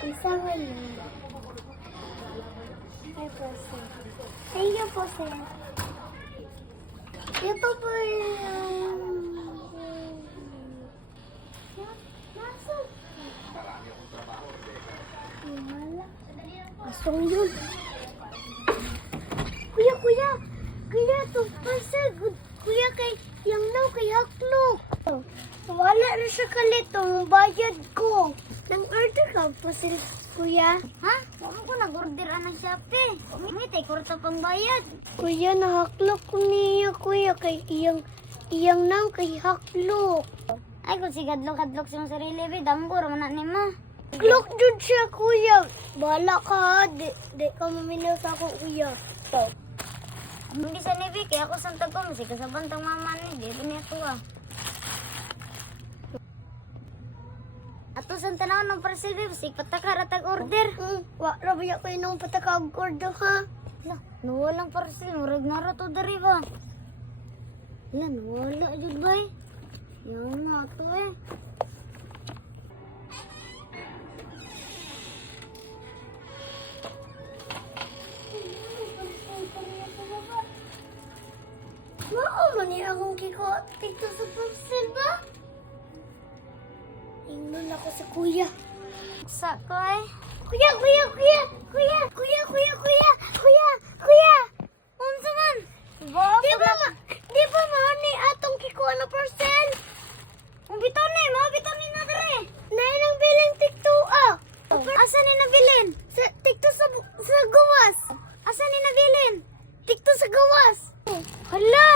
Isa nga yun. Ay po, sir. Thank you po, sir. Ito po yung... Nasa? Wala. Asong yun. Kuya, kuya. Kuya, ito pa, sir. Kuya, kay yung now kay Haklok. Wala na siya kalitong bayad ko. Nang-order ka po sila, kuya. Ha? Huwag ko nag-order ng Shopee. Umitay, kurta pang bayad. Kuya, nahaklok ko niya, kuya. Kay iyang now kay Haklok. Ay, kung si gadlok-gadlok siyang sarili, damgor man na ni ma. Haklok dun siya, kuya. Bala ka, ha. Di ka maminaw sa ako, kuya. Hindi sa nibi, kaya ako santa ko, masig ka sa bantang mama ni, dito niya to ah. Ato santa na ng parcel, masig patakaratag order. Wa, rabaya ko yung patakag-order, ha. Wala, nawalang parcel, murag nara to dari ba? Wala, nawala, jud ba eh? Yan na to eh. Mao man niya akong kiko dito sa parcel ba? Ingnon ako sa kuya. Sa ko eh. Kuya, kuya, kuya, kuya, kuya, kuya, kuya, kuya, kuya. Unsa man? Di ba ni atong kiko na parcel? Bitaw ni na dere. Nay nang bilang tiktua. Asa ni nabilin? Sa tikto sa gawas. Asa ni nabilin? Tikto sa gawas. Hala,